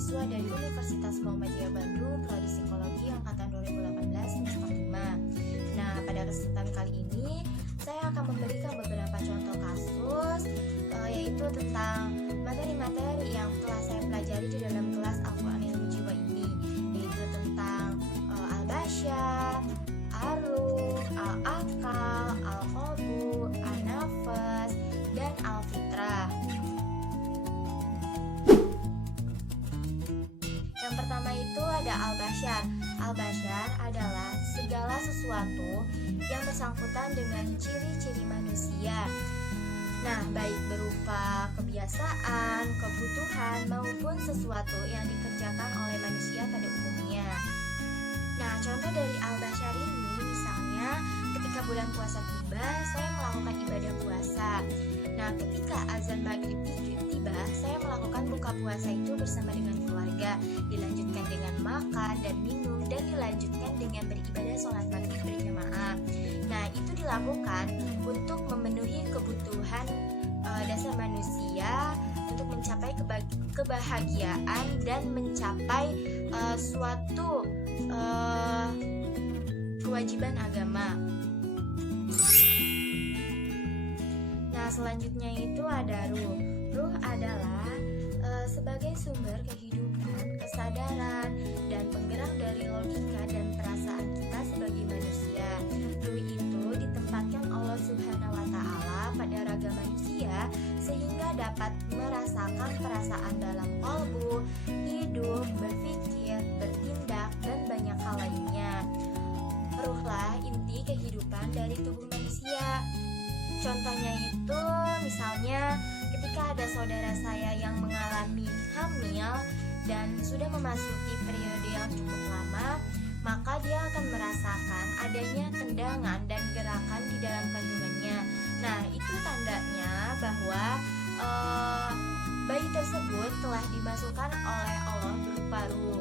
mahasiswa dari Universitas Muhammadiyah Bandung, Prodi Psikologi Angkatan 2018 semester 5. Nah, pada kesempatan kali ini saya akan memberikan beberapa contoh kasus yaitu tentang materi-materi yang telah saya pelajari di dalam kelas Al-Quran Ilmu Jiwa ini, yaitu tentang Al-Basyar, Ar-Ruh, Al-Aqal, Al-Qalbu, An-Nafas, dan Al-Fitrah. Yang pertama itu ada Al-Basyar. Al-Basyar adalah segala sesuatu yang bersangkutan dengan ciri-ciri manusia. Nah, baik berupa kebiasaan, kebutuhan, maupun sesuatu yang dikerjakan oleh manusia pada umumnya. Nah, contoh dari Al-Basyar ini misalnya ketika bulan puasa tiba, saya melakukan ibadah puasa. Nah, ketika azan maghrib tiba, saya melakukan buka puasa itu bersama dengan keluarga, dilanjutkan dengan makan dan minum, dan dilanjutkan dengan beribadah sholat maghrib berjamaah. Nah, itu dilakukan untuk memenuhi kebutuhan dasar manusia untuk mencapai kebahagiaan dan mencapai suatu kewajiban agama. Nah, selanjutnya itu ada Ruh. Ruh adalah sebagai sumber kehidupan, kesadaran, dan penggerak dari logika dan perasaan kita sebagai manusia. Ruh itu ditempatkan Allah Subhanahu wa Ta'ala pada raga manusia sehingga dapat merasakan perasaan dalam kalbu, hidup, berpikir, bertindak, dan banyak hal lainnya. Ruhlah inti kehidupan dari tubuh manusia. Contohnya itu misalnya ketika ada saudara saya yang mengalami hamil dan sudah memasuki periode yang cukup lama, maka dia akan merasakan adanya tendangan dan gerakan di dalam kandungannya. Nah, itu tandanya bahwa bayi tersebut telah dimasukkan oleh Allah berupa ruh.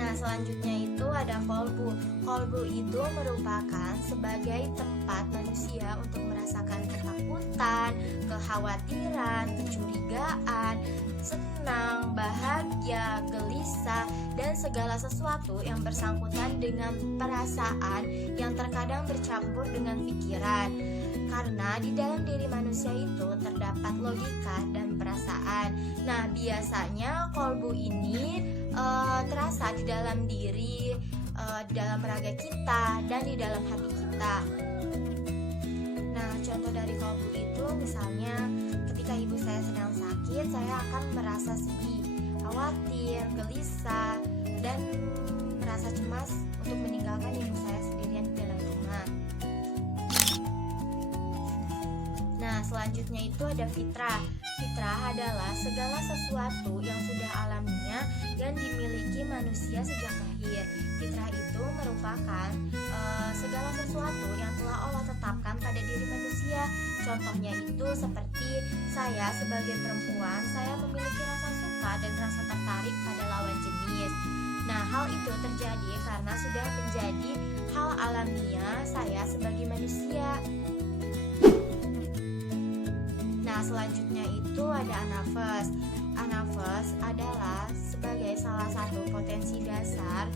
Nah, selanjutnya itu ada kolbu. Kolbu itu merupakan sebagai tempat manusia untuk merasakan ketakutan, kekhawatiran, kecurigaan, senang, bahagia, gelisah, dan segala sesuatu yang bersangkutan dengan perasaan yang terkadang bercampur dengan pikiran. Karena di dalam diri manusia itu terdapat logika dan perasaan. Nah, biasanya kolbu ini terasa di dalam diri, di dalam raga kita, dan di dalam hati kita. Nah, contoh dari kolbu itu misalnya ketika ibu saya sedang sakit, saya akan merasa sedih, khawatir, gelisah, dan merasa cemas untuk meninggalkan ibu saya sendirian di dalam rumah. Nah, selanjutnya itu ada fitrah. Fitrah adalah segala sesuatu yang sudah alamiah yang dimiliki manusia sejak lahir. Fitrah itu merupakan segala sesuatu yang telah Allah tetapkan pada diri manusia. Contohnya itu seperti saya sebagai perempuan, saya memiliki rasa suka dan rasa tertarik pada lawan jenis. Nah, hal itu terjadi karena sudah menjadi hal alamiah saya sebagai manusia. Nah, selanjutnya itu ada anafas. Anafas adalah sebagai salah satu potensi dasar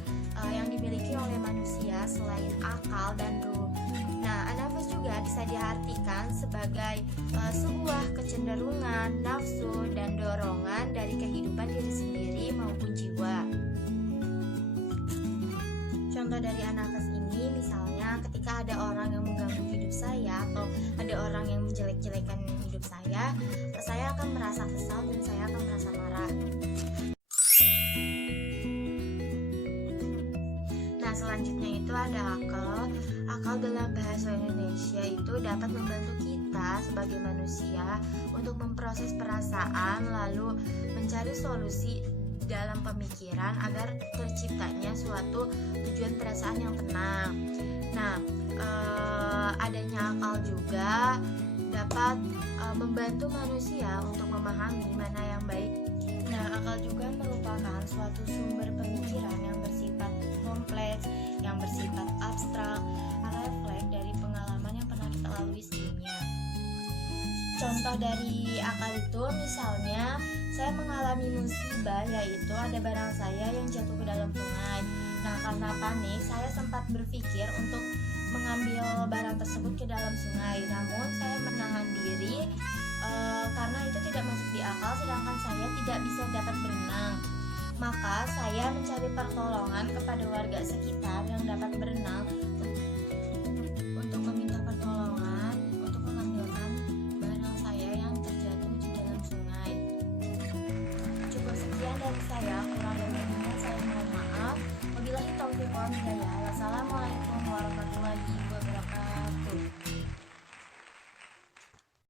yang dimiliki oleh manusia selain akal dan ruh. Nah, anafas juga bisa diartikan sebagai sebuah kecenderungan, nafsu, dan dorongan dari kehidupan diri sendiri maupun jiwa. Contoh dari anafas ini misalnya ketika ada orang yang mengganggu hidup saya atau ada orang yang menjelek-jelekan hidup saya akan merasa kesal dan saya akan merasa marah. Nah, selanjutnya itu ada akal. Akal dalam bahasa Indonesia itu dapat membantu kita sebagai manusia untuk memproses perasaan lalu mencari solusi dalam pemikiran agar terciptanya suatu tujuan perasaan yang tenang. Nah, adanya akal juga dapat membantu manusia untuk memahami mana yang baik. Nah, akal juga merupakan suatu sumber pemikiran yang bersifat kompleks, yang bersifat abstrak, refleks dari pengalaman yang pernah kita lalui sebelumnya. Contoh dari akal itu misalnya saya mengalami musibah, yaitu ada barang saya yang jatuh ke dalam sungai. Nah, karena panik saya sempat berpikir untuk mengambil barang tersebut ke dalam sungai. Namun saya menahan diri karena itu tidak masuk di akal, sedangkan saya tidak bisa dapat berenang. Maka saya mencari pertolongan kepada warga sekitar yang dapat berenang